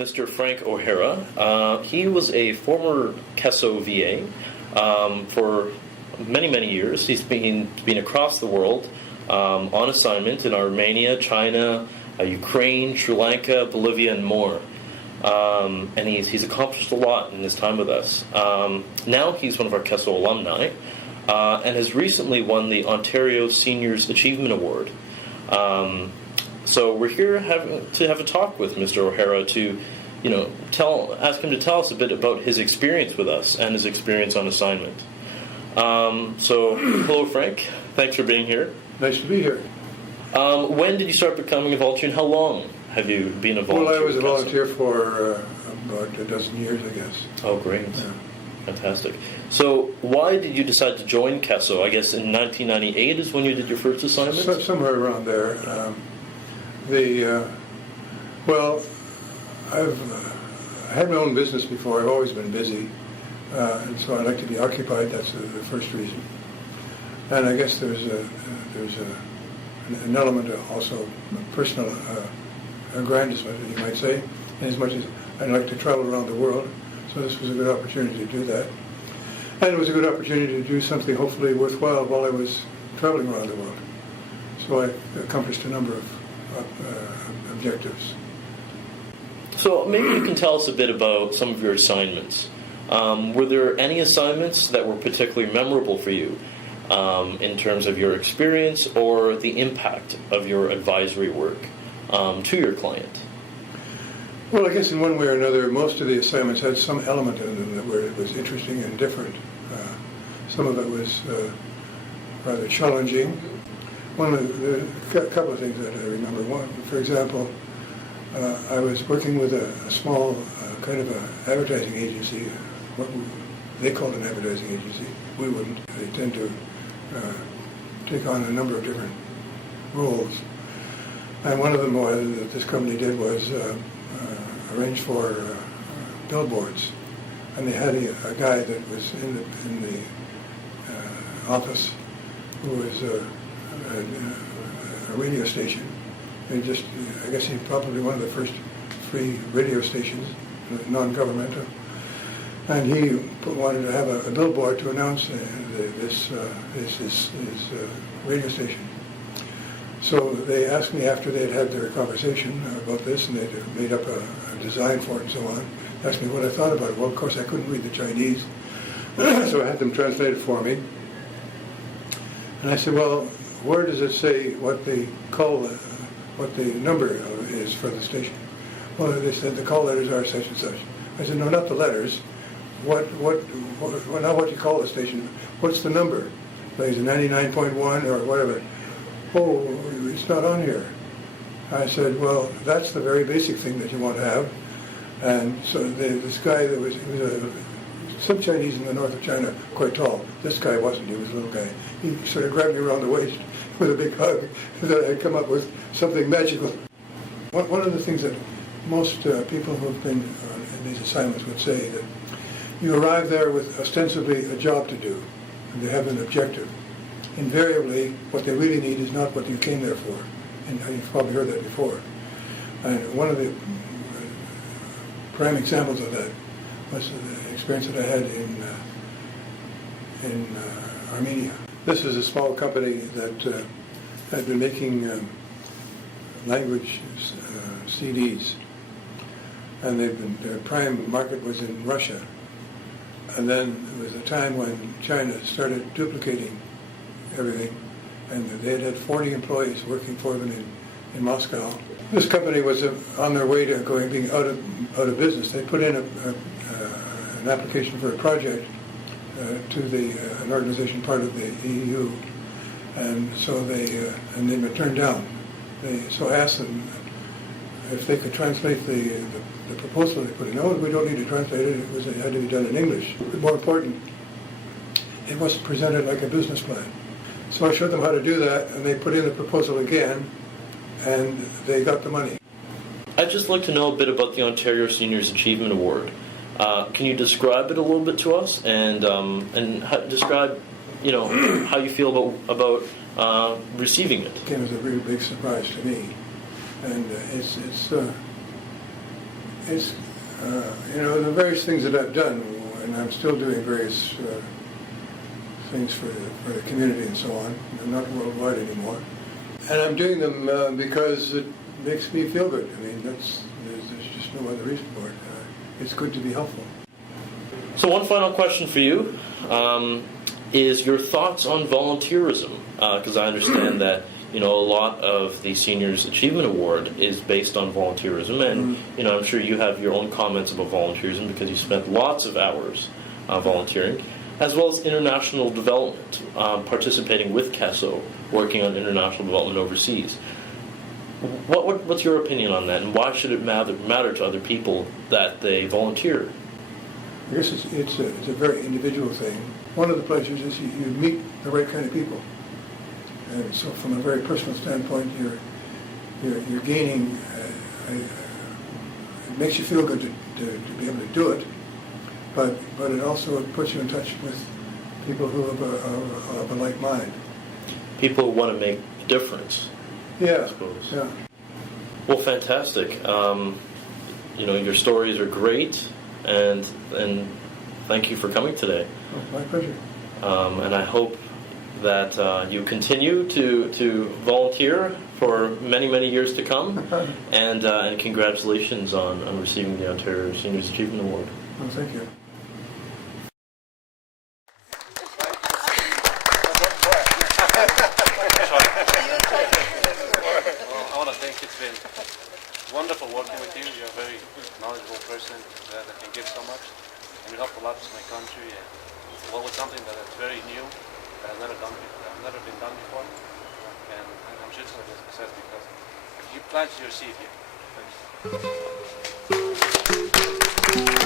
Mr. Frank O'Hara. He was a former CESO VA for many, many years. He's been across the world on assignment in Armenia, China, Ukraine, Sri Lanka, Bolivia, and more. And he's accomplished a lot in his time with us. Now he's one of our CESO alumni and has recently won the Ontario Seniors Achievement Award. So we're here to have a talk with Mr. O'Hara to, ask him to tell us a bit about his experience with us and his experience on assignment. So, hello, Frank. Thanks for being here. Nice to be here. When did you start becoming a volunteer, and how long have you been a volunteer? Well, I was a volunteer for about a dozen years, I guess. Oh, great. Yeah. Fantastic. So, why did you decide to join CESO? I guess in 1998 is when you did your first assignment? Somewhere around there. I had my own business before. I've always been busy, and so I like to be occupied. That's the first reason. And I guess there's an element of also personal aggrandizement, you might say, in as much as I like to travel around the world. So this was a good opportunity to do that. And it was a good opportunity to do something hopefully worthwhile while I was traveling around the world. So I accomplished a number of objectives. So maybe you can tell us a bit about some of your assignments. Were there any assignments that were particularly memorable for you in terms of your experience or the impact of your advisory work to your client? Well, I guess in one way or another, most of the assignments had some element in them where it was interesting and different. Some of it was rather challenging. A couple of things that I remember. One, for example, I was working with a small kind of an advertising agency. What they called an advertising agency. We wouldn't. They tend to take on a number of different roles. And one of them that this company did was arrange for billboards. And they had a guy that was in the office who was a radio station. I guess he's probably one of the first free radio stations, non-governmental. And he wanted to have a billboard to announce his radio station. So they asked me after they'd had their conversation about this, and they'd made up a design for it and so on, asked me what I thought about it. Well, of course, I couldn't read the Chinese, so I had them translate it for me. And I said, well, where does it say what the number is for the station? Well, they said the call letters are such and such. I said, no, not the letters. Not what you call the station. What's the number? Like, is it 99.1 or whatever? Oh, it's not on here. I said, well, that's the very basic thing that you want to have. And so this guy he was some Chinese in the north of China, quite tall. This guy wasn't. He was a little guy. He sort of grabbed me around the waist with a big hug that I'd come up with something magical. One of the things that most people who have been in these assignments would say that you arrive there with ostensibly a job to do, and they have an objective. Invariably, what they really need is not what you came there for. And you've probably heard that before. And one of the prime examples of that was the experience that I had in Armenia. This is a small company that had been making language CDs, and their prime market was in Russia. And then there was a time when China started duplicating everything, and they had 40 employees working for them in Moscow. This company was on their way to being out of business. They put in an application for a project to an organization part of the EU, and so they've been turned down. So I asked them if they could translate the proposal they put in. No, we don't need to translate it. It had to be done in English. More important, it wasn't presented like a business plan. So I showed them how to do that, and they put in the proposal again, and they got the money. I'd just like to know a bit about the Ontario Seniors Achievement Award. Can you describe it a little bit to us, and describe, how you feel about receiving it? It came as a really big surprise to me, and it's the various things that I've done, and I'm still doing various things for the community and so on. I'm not worldwide anymore, and I'm doing them because it makes me feel good. I mean, there's just no other reason for it. It's good to be helpful. So one final question for you is your thoughts on volunteerism, because I understand that a lot of the Seniors Achievement Award is based on volunteerism, and I'm sure you have your own comments about volunteerism because you spent lots of hours volunteering, as well as international development, participating with CESO, working on international development overseas. What's your opinion on that, and why should it matter to other people that they volunteer? I guess it's a very individual thing. One of the pleasures is you meet the right kind of people, and so from a very personal standpoint, you're gaining. It makes you feel good to be able to do it, but it also puts you in touch with people who have a like mind. People who want to make a difference. Yeah. I suppose. Yeah. Well, fantastic. Your stories are great, and thank you for coming today. Oh, my pleasure. And I hope that you continue to volunteer for many, many years to come. And congratulations on receiving the Ontario Seniors Achievement Award. Oh, thank you. I want to thank you. It's been wonderful working with you. You're a very knowledgeable person that can give so much. And you help a lot to my country. And with something that is very new, that has never been done before. And I'm sure it's going to be a success because you planted your seed here. Thanks.